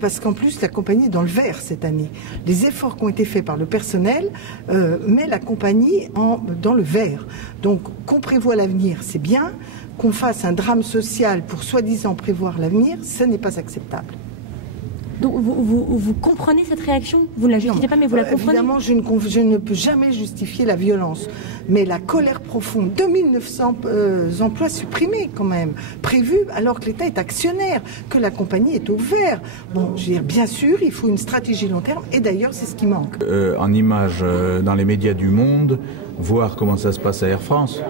Parce qu'en plus, la compagnie est dans le vert cette année. Les efforts qui ont été faits par le personnel mettent la compagnie dans le vert. Donc, qu'on prévoit l'avenir, c'est bien. Qu'on fasse un drame social pour soi-disant prévoir l'avenir, ce n'est pas acceptable. Donc vous comprenez cette réaction? Vous ne la justifiez pas, mais vous la comprenez? Évidemment, je ne peux jamais justifier la violence. Mais la colère profonde, 2900 emplois supprimés quand même, prévus alors que l'État est actionnaire, que la compagnie est au vert. Bon, je veux dire, bien sûr, il faut une stratégie long terme, et d'ailleurs, c'est ce qui manque. En image dans les médias du monde, voir comment ça se passe à Air France,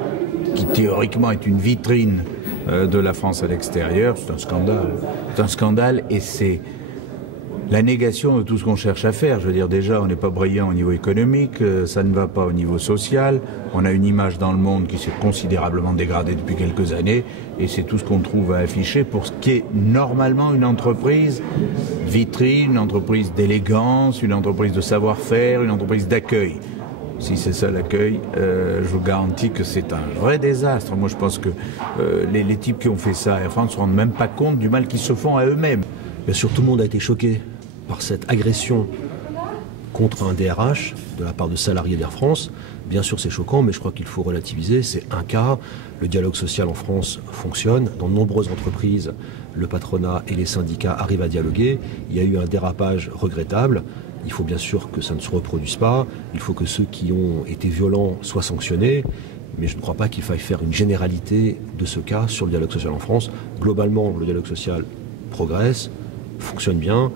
qui théoriquement est une vitrine de la France à l'extérieur, c'est un scandale. C'est un scandale et c'est la négation de tout ce qu'on cherche à faire. Je veux dire, déjà, on n'est pas brillant au niveau économique, ça ne va pas au niveau social. On a une image dans le monde qui s'est considérablement dégradée depuis quelques années, et c'est tout ce qu'on trouve à afficher pour ce qui est normalement une entreprise vitrine, une entreprise d'élégance, une entreprise de savoir-faire, une entreprise d'accueil. Si c'est ça l'accueil, je vous garantis que c'est un vrai désastre. Moi, je pense que les types qui ont fait ça à Air France ne se rendent même pas compte du mal qu'ils se font à eux-mêmes. Bien sûr, tout le monde a été choqué par cette agression contre un DRH de la part de salariés d'Air France. Bien sûr, c'est choquant, mais je crois qu'il faut relativiser. C'est un cas. Le dialogue social en France fonctionne. Dans de nombreuses entreprises, le patronat et les syndicats arrivent à dialoguer. Il y a eu un dérapage regrettable. Il faut bien sûr que ça ne se reproduise pas. Il faut que ceux qui ont été violents soient sanctionnés. Mais je ne crois pas qu'il faille faire une généralité de ce cas sur le dialogue social en France. Globalement, le dialogue social progresse, fonctionne bien.